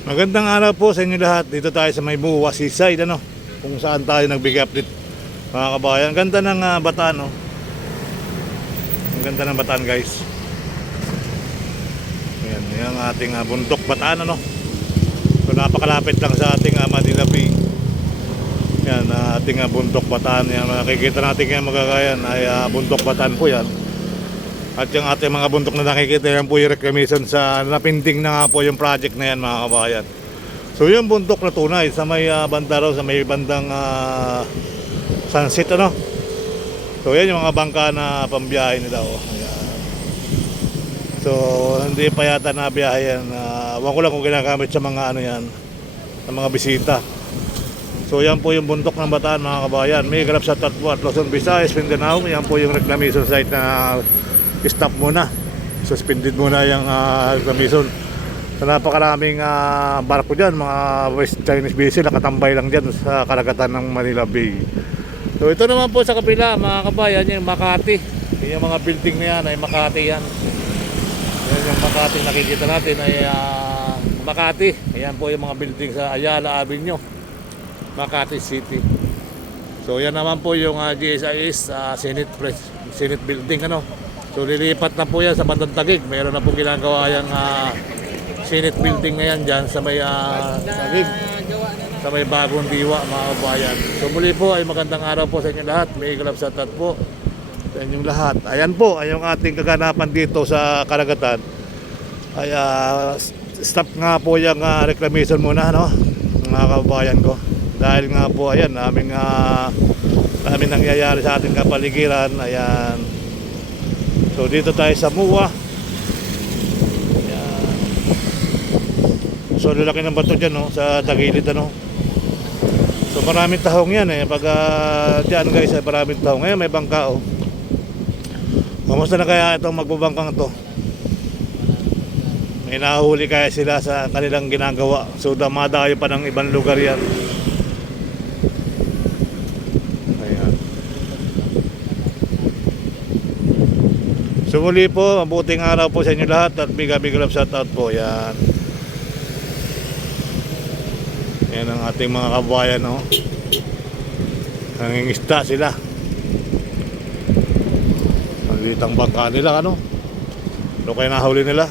Magandang araw po sa inyo lahat. Dito tayo sa may Buwa Seaside, kung saan tayo nagbigay update, mga kabayan. Ganda ng Bataan, no? Ang ganda ng Bataan, guys. Ayan, yung ating bundok Bataan, So napakalapit lang sa ating Manila Bay. Yan, ating bundok Bataan. Yan, makikita natin yung magagayan ay bundok Bataan po yan. At yung ating mga bundok na nakikita, yan po yung reclamation sa napinding na nga po yung project na yan, mga kabayan. So yung bundok na tunay sa may banda raw, sa may bandang sunset, So yan yung mga bangka na pambiyahe nila, Ayan. So hindi pa yata nabiyahe yan. Ewan ko lang kung ginagamit sa mga yan, sa mga bisita. So yan po yung bundok ng Bataan, mga kabayan. May grab sa Tatpo at Luzon, Visayas, Mindanao. Yan po yung reclamation site na stop muna, suspended muna yung reclamation. So napakaraming barko dyan, mga West Chinese vessel, nakatambay lang dyan sa karagatan ng Manila Bay. So ito naman po sa kapila, mga kabayan, yung Makati. Yung mga building na yan ay Makati yan. Yan yung Makati nakikita natin ay Makati. Ayan po yung mga building sa Ayala Avenue, Makati City. So yan naman po yung GSIS Senate Building, So lilipat na po yan sa bandang Taguig. Meron na po ginagawa yung Senate Building na yan dyan sa may Taguig, sa may Bagong Diwa, mga kabayan. So muli po ay magandang araw po sa inyo lahat. May ikalap sa Tatpo sa inyong lahat. Ayan po ay yung ating kaganapan dito sa karagatan. Ay stop nga po yung reclamation muna, mga kabayan ko. Dahil nga po ayan, namin nangyayari sa ating kapaligiran. Ayan. So dito tayo sa Muwa. Ayan. So lalaki ng bato dyan, sa tagilid, So maraming tahong yan, pag dyan, guys, ay maraming tahong. Ngayon may bangka, Kamusta na kaya itong magbabangkang to? May nahuli kaya sila sa kanilang ginagawa. So damadayo pa ng ibang lugar yan. So muli po, mabuting araw po sa inyo lahat at big love shout out po. Yan. Yan ang ating mga kabayan, Nangingisda sila. Malitang bangka nila, Ano kaya nahuli nila?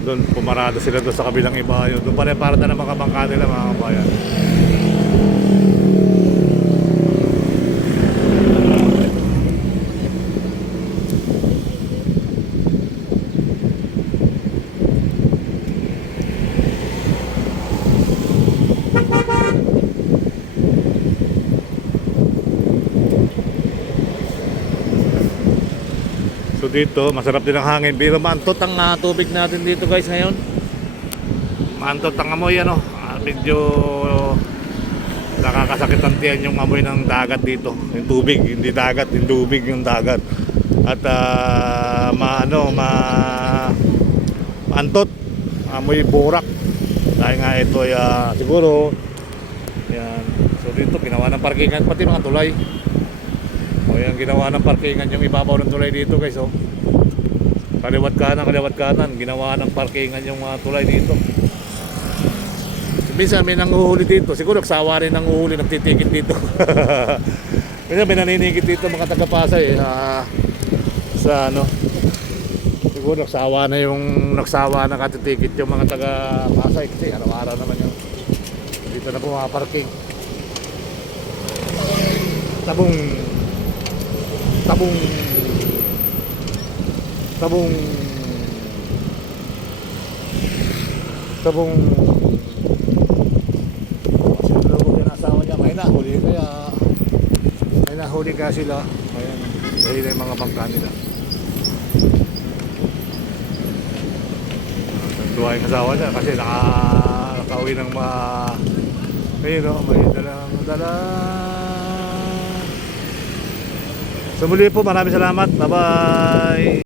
Doon pumarada sila doon sa kabilang ibayo. Doon pa rin para na mga bangka nila, mga kabayan. So dito, masarap din ang hangin. Pero maantot ang tubig natin dito, guys, ngayon. Maantot ang amoy, medyo nakakasakit ang tiyan yung amoy ng dagat dito. Yung tubig, hindi dagat, yung tubig, yung dagat. At maantot, amoy burak. Dahil nga ito ay siguro yan. So dito ginawa ng parkingan, pati mga tulay. O yan, ginawa ng parkingan yung ibabaw ng tulay dito, guys, kaliwat kanan, ginawa ng parkingan yung tulay dito. Minsan may nanguhuli dito, siguro nagsawa rin nanguhuli, nagtitikit dito. Minsan may naninigit dito mga taga-Pasay siguro nagsawa na katitikit yung mga taga-Pasay kasi araw-araw naman yung dito na pumaparking. Tabong siguro yung asawa niya may nahuli kaya sila. Ayan, dahil yung mga bangka nila. Tuwa yung asawa niya kasi nakauwi ng may dala. So muli po, maraming salamat. Bye bye.